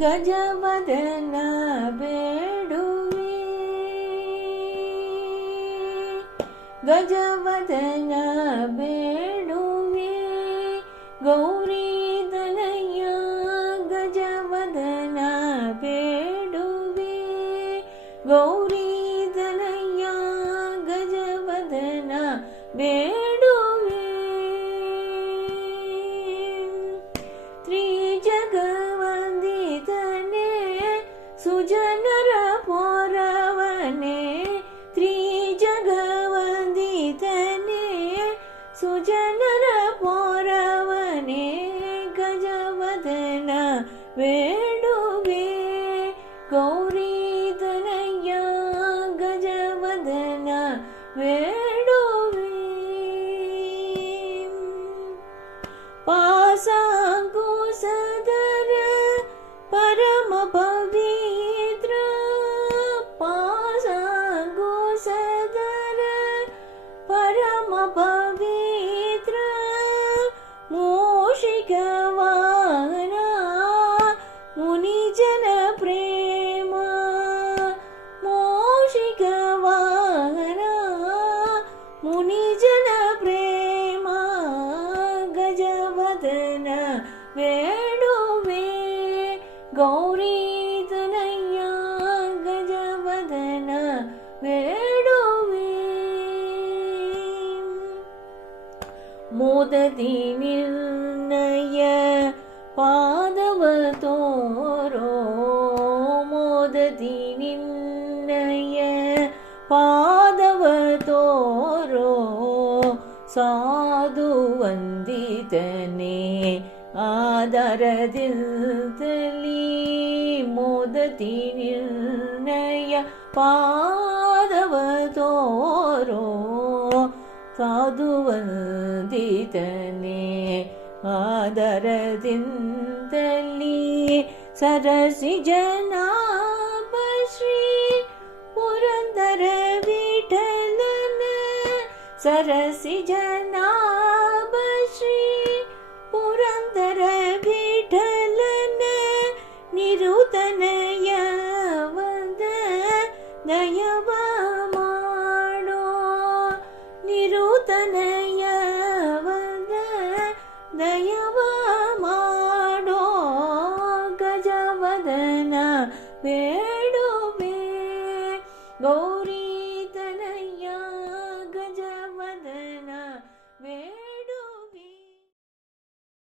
ಗಜವದನ ಬೇಡುವೆ ಗಜವದನ ಬೇಡುವೆ ಗೌರಿ ದನಯ್ಯ ಗಜವದನ ಬೇಡುವೆ ಗೌರಿ ದನಯ್ಯ ಗಜವದನ ಬೇಡುವೆ ತ್ರಿಜಗವಂದಿತನೇ ಸುಜನರ ಪೋರವನೇ ತ್ರಿಜಗವಂದಿತನೇ ಸುಜನರ ಪೋರವನೇ ಗಜವದನ ಬೇಡುವೆ ಗೌರಿ ದನಯ್ಯ ಗಜವದನ ಬೇಡುವೆ ಪಾಸಾಂಕುಶಧರ ಪರಮ ಪವಿತ್ರ ಪಾಸಾಂಕುಶಧರ ಪರಮ ಪವಿತ್ರ ಮೂಷಿಕ ವಾಹನ ಮುನಿಜನ ಪ್ರೇಮ ಮೂಷಿಕ ವಾಹನ ಮುನಿಜನ ಪ್ರೇಮ ಗಜವದನ ಬೇಡುವೆ ಗೌರಿ ದನಯ್ಯ ಗಜವದನ ಬೇಡುವೆ ಮೋದದಿ ನಿರ್ಣಯ ಪಾದವ ತೋರೋ ಮೋದದಿ ನಿರ್ಣಯ ಪಾದವ ತೋರೋ ಸಾಧು ವಂದಿತನೇ ಆದರದಿಲ್ದಲಿ ಮೋದತಿ ನಿರ್ಣಯ ಪಾದವ ತೋರೋ ಸಾಧು ವಂದಿತನೇ ಆದರದಿಂದಲಿ ಸರಸಿ ಜನಾಭ ಶ್ರೀ ಪುರಂದರ ವಿಠಲನ ಸರಸಿ ಜನ